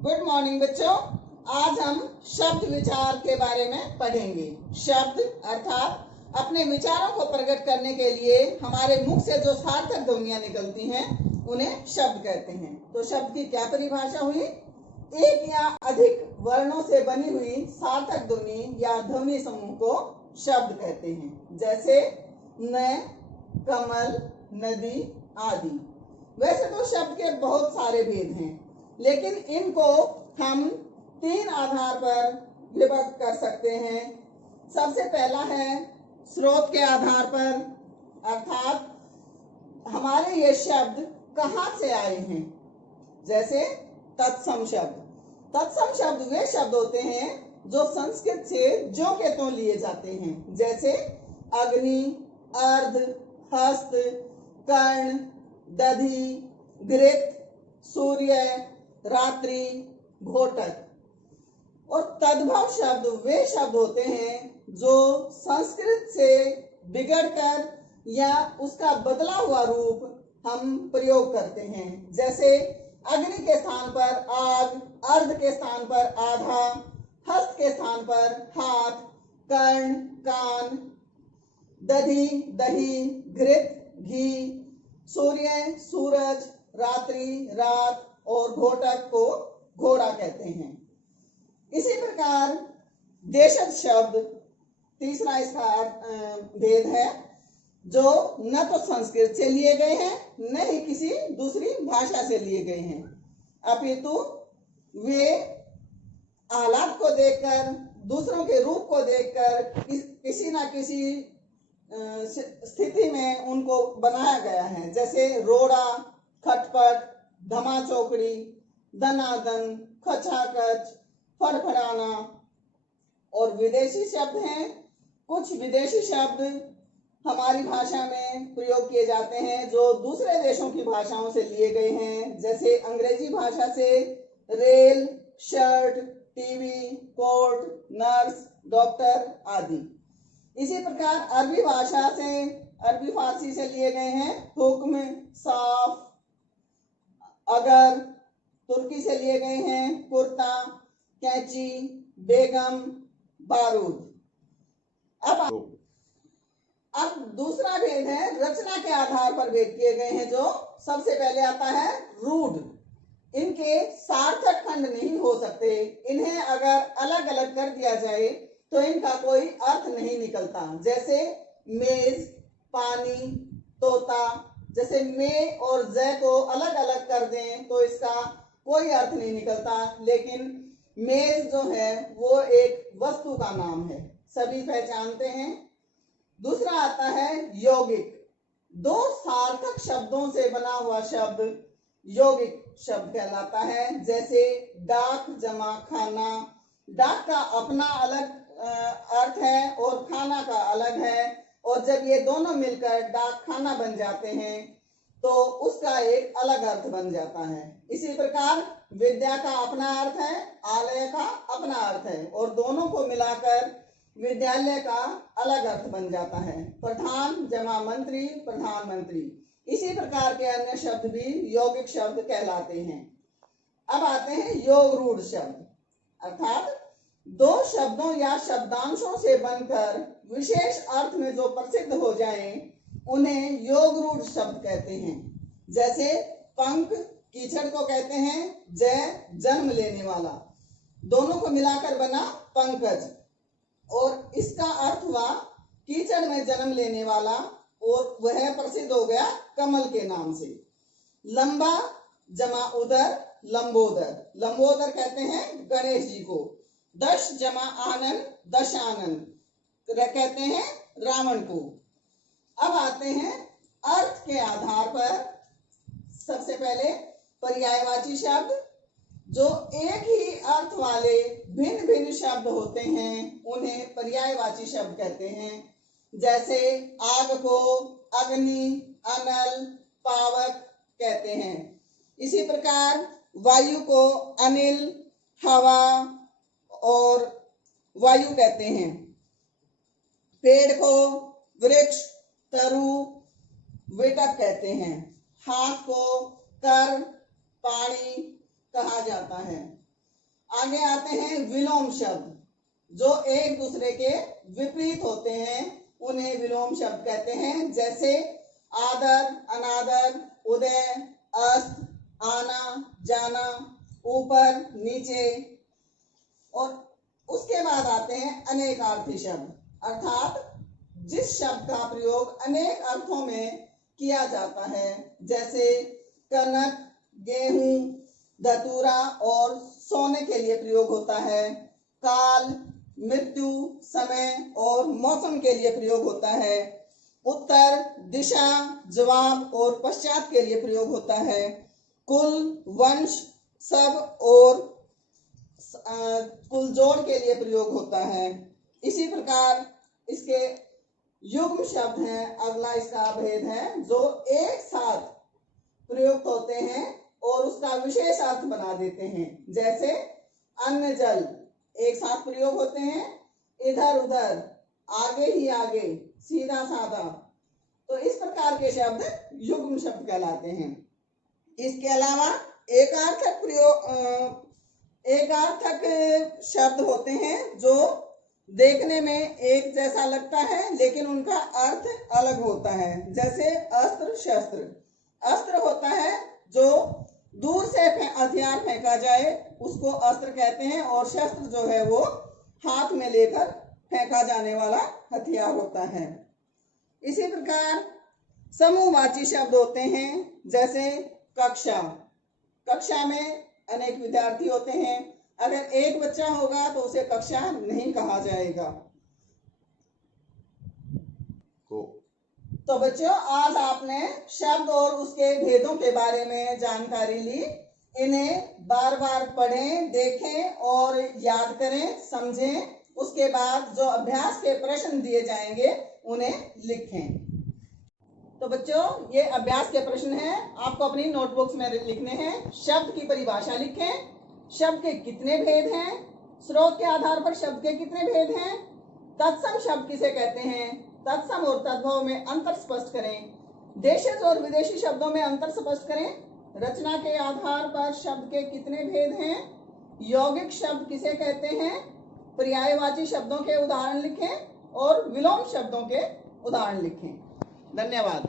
Good morning बच्चों। आज हम शब्द विचार के बारे में पढ़ेंगे। शब्द अर्थात अपने विचारों को प्रकट करने के लिए हमारे मुख से जो सार्थक ध्वनियां निकलती हैं उन्हें शब्द कहते हैं। तो शब्द की क्या परिभाषा हुई? एक या अधिक वर्णों से बनी हुई सार्थक ध्वनि या ध्वनि समूह को शब्द कहते हैं, जैसे न, कमल, नदी आदि। वैसे तो शब्द के बहुत सारे भेद हैं, लेकिन इनको हम तीन आधार पर विभक्त कर सकते हैं। सबसे पहला है स्रोत के आधार पर, अर्थात हमारे ये शब्द कहाँ से आए हैं। जैसे तत्सम शब्द। तत्सम शब्द वे शब्द होते हैं जो संस्कृत से ज्यों के त्यों लिए जाते हैं, जैसे अग्नि, अर्ध, हस्त, कर्ण, दधि, घृत, सूर्य, रात्रि, घोटक। और तद्भव शब्द वे शब्द होते हैं जो संस्कृत से बिगड़कर या उसका बदला हुआ रूप हम प्रयोग करते हैं, जैसे अग्नि के स्थान पर आग, अर्ध के स्थान पर आधा, हस्त के स्थान पर हाथ, कर्ण कान, दधि दही, घृत घी, सूर्य सूरज, रात्रि रात और घोटक को घोड़ा कहते हैं। इसी प्रकार देशज शब्द तीसरा इसका भेद है, जो न तो संस्कृत से लिए गए हैं न ही किसी दूसरी भाषा से लिए गए हैं, अपितु वे आलाप को देखकर, दूसरों के रूप को देखकर किसी न किसी स्थिति में उनको बनाया गया है, जैसे रोड़ा, खटपट, धमा चौकड़ी, दनादन, खचाखच, फड़फड़ाना। और विदेशी शब्द हैं। कुछ विदेशी शब्द हमारी भाषा में प्रयोग किए जाते हैं जो दूसरे देशों की भाषाओं से लिए गए हैं, जैसे अंग्रेजी भाषा से rail, shirt, TV, court, nurse, doctor आदि। इसी प्रकार अरबी भाषा से, अरबी फारसी से लिए गए हैं हुक्म, साफ, अगर। तुर्की से लिए गए हैं कुर्ता, कैंची, बेगम, बारूद। अब दूसरा भेद है रचना के आधार पर भेद किए गए हैं, जो सबसे पहले आता है रूढ़। इनके सार्थक खंड नहीं हो सकते। इन्हें अगर अलग अलग कर दिया जाए तो इनका कोई अर्थ नहीं निकलता, जैसे मेज, पानी, तोता। जैसे मे और ज को अलग अलग कर दें तो इसका कोई अर्थ नहीं निकलता, लेकिन मेज जो है वो एक वस्तु का नाम है, सभी पहचानते हैं। दूसरा आता है यौगिक। दो सार्थक शब्दों से बना हुआ शब्द यौगिक शब्द कहलाता है, जैसे डाक जमा खाना। डाक का अपना अलग अर्थ है और खाना का अलग है, और जब ये दोनों मिलकर डाक खाना बन जाते हैं तो उसका एक अलग अर्थ बन जाता है। इसी प्रकार विद्या का अपना अर्थ है, आलय का अपना अर्थ है, और दोनों को मिलाकर विद्यालय का अलग अर्थ बन जाता है। प्रधान जमा मंत्री, प्रधानमंत्री। इसी प्रकार के अन्य शब्द भी यौगिक शब्द कहलाते हैं। अब आते हैं योग रूढ़ शब्द, अर्थात दो शब्दों या शब्दांशों से बनकर विशेष अर्थ में जो प्रसिद्ध हो जाएं, उन्हें योग रूढ़ शब्द कहते हैं। जैसे पंख कीचड़ को कहते हैं, जय जन्म लेने वाला। दोनों को मिलाकर बना पंकज, और इसका अर्थ हुआ कीचड़ में जन्म लेने वाला, और वह प्रसिद्ध हो गया कमल के नाम से। लंबा जमा उदर, लंबोदर। लंबोदर कहते हैं गणेश जी को। दश जमा आनंद, दशानन कहते हैं रावण को। अब आते हैं अर्थ के आधार पर। सबसे पहले पर्यायवाची शब्द, जो एक ही अर्थ वाले भिन्न भिन्न शब्द होते हैं, उन्हें पर्यायवाची शब्द कहते हैं। जैसे आग को अग्नि, अनल, पावक कहते हैं। इसी प्रकार वायु को अनिल, हवा और वायु कहते हैं। पेड़ को वृक्ष, तरु, विटक कहते हैं। हाथ को कर, पानी कहा जाता है। आगे आते हैं विलोम शब्द, जो एक दूसरे के विपरीत होते हैं, उन्हें विलोम शब्द कहते हैं। जैसे आदर, अनादर, उदय, अस्त, आना, जाना, ऊपर, नीचे। और उसके बाद आते हैं अनेकार्थी शब्द, अर्थात जिस शब्द का प्रयोग अनेक अर्थों में किया जाता है। जैसे कनक, गेहूं, धतूरा और सोने के लिए प्रयोग होता है। काल, मृत्यु, समय और मौसम के लिए प्रयोग होता है। उत्तर, दिशा, जवाब और पश्चात के लिए प्रयोग होता है। कुल, वंश, सब और कुल जोड़ के लिए प्रयोग होता है। इसी प्रकार इसके युग्म शब्द हैं। अगला इसका भेद है, जो एक साथ प्रयुक्त होते हैं और उसका विशेष अर्थ बना देते हैं। जैसे अन्न, जल एक साथ प्रयोग होते हैं, इधर उधर, आगे ही आगे, सीधा साधा। तो इस प्रकार के शब्द युग्म शब्द कहलाते हैं। इसके अलावा एकार्थक शब्द होते हैं, जो देखने में एक जैसा लगता है लेकिन उनका अर्थ अलग होता है। जैसे अस्त्र, शस्त्र। अस्त्र होता है जो दूर से हथियार फेंका जाए, उसको अस्त्र कहते हैं, और शस्त्र जो है वो हाथ में लेकर फेंका जाने वाला हथियार होता है। इसी प्रकार समूहवाची शब्द होते हैं। जैसे कक्षा, कक्षा में अनेक विद्यार्थी होते हैं, अगर एक बच्चा होगा तो उसे कक्षा नहीं कहा जाएगा। तो बच्चों, आज आपने शब्द और उसके भेदों के बारे में जानकारी ली। इन्हें बार बार पढ़ें, देखें और याद करें, समझें। उसके बाद जो अभ्यास के प्रश्न दिए जाएंगे उन्हें लिखें। तो बच्चों, ये अभ्यास के प्रश्न हैं, आपको अपनी नोटबुक्स में लिखने हैं। शब्द की परिभाषा लिखें। शब्द के कितने भेद हैं? स्रोत के आधार पर शब्द के कितने भेद हैं? तत्सम शब्द किसे कहते हैं? तत्सम और तद्भव में अंतर स्पष्ट करें। देशज और विदेशी शब्दों में अंतर स्पष्ट करें। रचना के आधार पर शब्द के कितने भेद हैं? यौगिक शब्द किसे कहते हैं? पर्यायवाची शब्दों के उदाहरण लिखें और विलोम शब्दों के उदाहरण लिखें। धन्यवाद।